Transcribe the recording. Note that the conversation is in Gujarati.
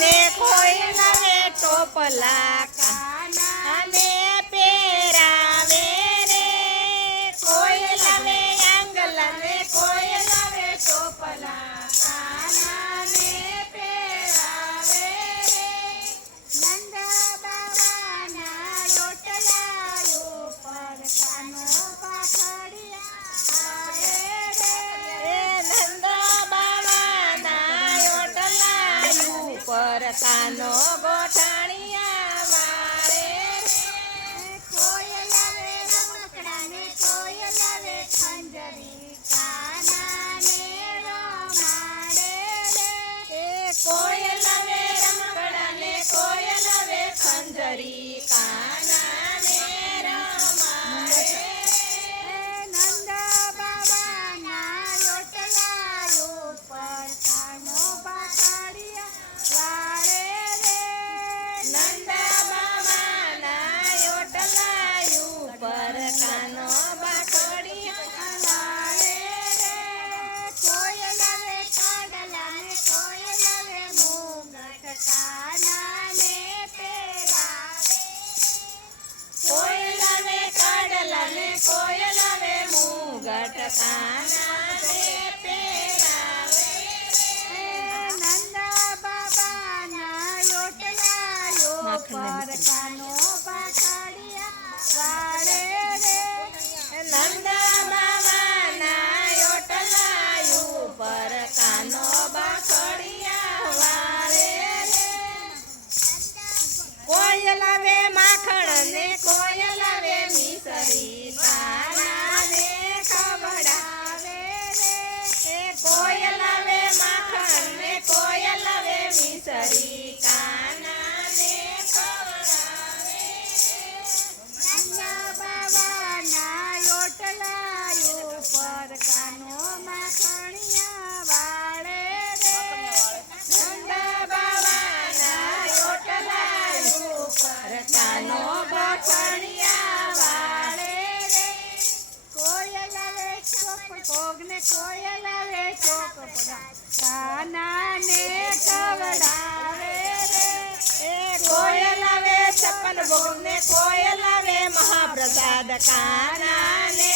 ને કોયલ વે ટોપલા કાનાને પહેરાવે રે કોયલ વે આંગલ ને કોયલ વે ટોપલા કાનાને પહેરાવે રે નંદ બાવાના રોટલા ઉપર કાનો પાખડિયા એ નંદ બાવાના ઓટલા ઉપર કાનો ગોઠાણિયા વાળે કોયલ વે રમકડા ને કોયલ વે ખંજરી કાનાને રમાડે રે એ કોયલ વે રમકડા ને કોયલ વે ખંજરી કાનાને રમાડે નંદ બાવાના રોટલા ઉપર કાનો પાખડિયા વાળે રે નંદ બાવાના ઓટલા ઉપર કાનો બાખડિયા વાળે રે કોયલ વે કાડલા ને કોયલ વે મુગટ કાનાને પહેરાવે કોયલ વે કાડલા ને કોયલ વે મુગટ કાનાને પહેરાવે નંદ બાબાના રોટલા ઉપર કાનો પાખડિયા વાળે રે નંદ બાવાના ઓટલા ઉપર કાનો બાખડિયા વાળે રે કોયલ વે માખણ ને કોયલ વે મિસરી કાનાને ખવડાવે રે એ કોયલ વે માખણ ને કોયલ વે મિસરી કાનાને ખવડાવે નંદ બાબાના રોટલા ઉપર કાનો માખણિયા વાળે રે નંદ બાવાના ઓટલા ઉપર કાનો બાખડિયા વાળે રે કોયલ વે ચોક ભોગ ને કોયલ વે ચોકપડા કાનાને ખવડાવે રે એ કોયલ વે છપ્પન ભોગ ને કોયલ વે મહાપ્રસાદ કાનાને